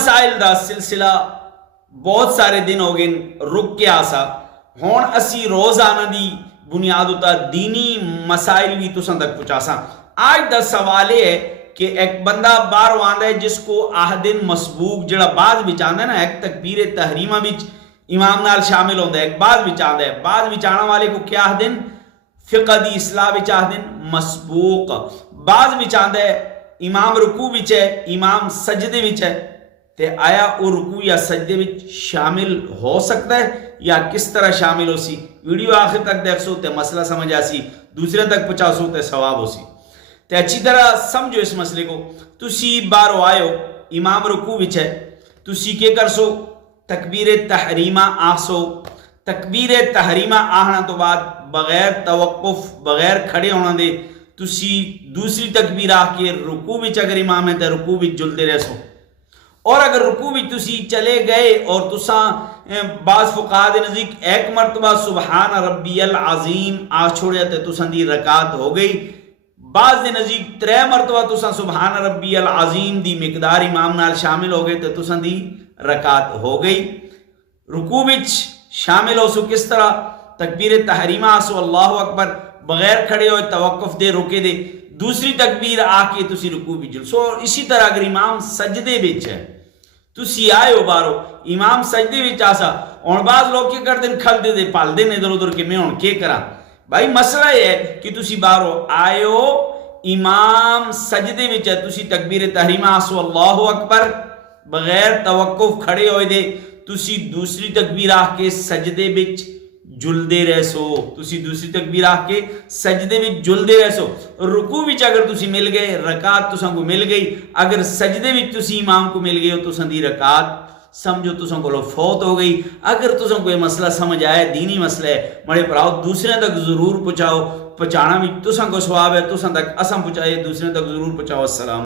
مسائل دا سلسلہ بہت سارے دن ہو گئے رک کے آسا، ہون اسی روزانہ دی بنیاد ہوتا دینی مسائل بھی تساں تک پہنچاساں۔ آج دا سوال ہے کہ ایک بندہ بار آندا ہے جس کو آہدن مسبوق جڑا بعض بچ آندا ہے نا، ایک تکبیر تحریمہ بچ امام نال شامل ہوندا ہے، ایک بعض بچ آندا ہے، بعض بچ آنے والے کو کیا آہدن؟ فقہ دی اصلاح بچ آہدن مسبوق، بعض بچ آندا ہے امام رکوع بچ ہے، امام سجدے بچ ہے، تے آیا وہ رکوع یا سجدے بچ شامل ہو سکتا ہے یا کس طرح شامل ہو سی؟ ویڈیو آخر تک دیکھ سو تے مسئلہ سمجھ آسی، دوسرے تک پہنچا سو تے ثواب ہو سی۔ تے اچھی طرح سمجھو اس مسئلے کو۔ تسی بارو آئے ہو، امام رکوع بچ ہے، تسی کیا کر سو؟ تکبیر تحریمہ آہ سو۔ تکبیر تحریمہ آہنا تو بعد بغیر توقف، بغیر کھڑے ہونا دے تسی دوسری تکبیر آہ کے رکوع بچ اگر امام ہے تے رکوع بچ جلتے رہ سو۔ اور اگر رکوع بچ تسی چلے گئے اور تساں بعض فقہاء دے نزدیک ایک مرتبہ سبحان ربی العظیم آ چھوڑیا تے تساں دی رکعت ہو گئی، بعض دے نزدیک 3 مرتبہ تساں سبحان ربی العظیم دی مقدار امام نال شامل ہو گئے تے تساں دی رکعت ہو گئی۔ رکوع بچ شامل ہو سو کس طرح؟ تکبیر تحریمہ آسو اللہ اکبر، بغیر کھڑے ہوئے توقف دے رکے دے، دوسری تکبیر آ کے تسی رکوع بچ جل سو۔ اسی طرح اگر امام سجدے بچ ہے، تسی آئے ہو بارو امام سجدے بچ آسا، اور بعض لوگ کیا کر دیں کھل دے دے پال دیں ادھر ادھر کہ میں ہوں کیا کرا۔ بھائی مسئلہ یہ ہے کہ تسی بارو آئے ہو امام سجدے بچ ہے، تسی تکبیر تحریمہ آسو اللہ اکبر، بغیر توقف کھڑے ہوئے دے تسی دوسری تکبیر آ کے سجدے بچ جلدے رہ سو، تسی دوسری تکبیر آ کے سجدے بچ جلدے رہ سو۔ رکوع بچ اگر تسی مل گئے رکعت تساں کو مل گئی، اگر سجدے بچ تسی امام کو مل گئے ہو تساں دی رکعت سمجھو تساں کو فوت ہو گئی۔ اگر تساں کو یہ مسئلہ سمجھ آئے، دینی مسئلہ ہے، مڑے پڑھاؤ دوسرے تک ضرور پہنچاؤ، پہنچانا بھی تساں کو ثواب ہے، تساں تک اساں پہنچائے دوسرے تک ضرور پہنچاؤ۔ السلام۔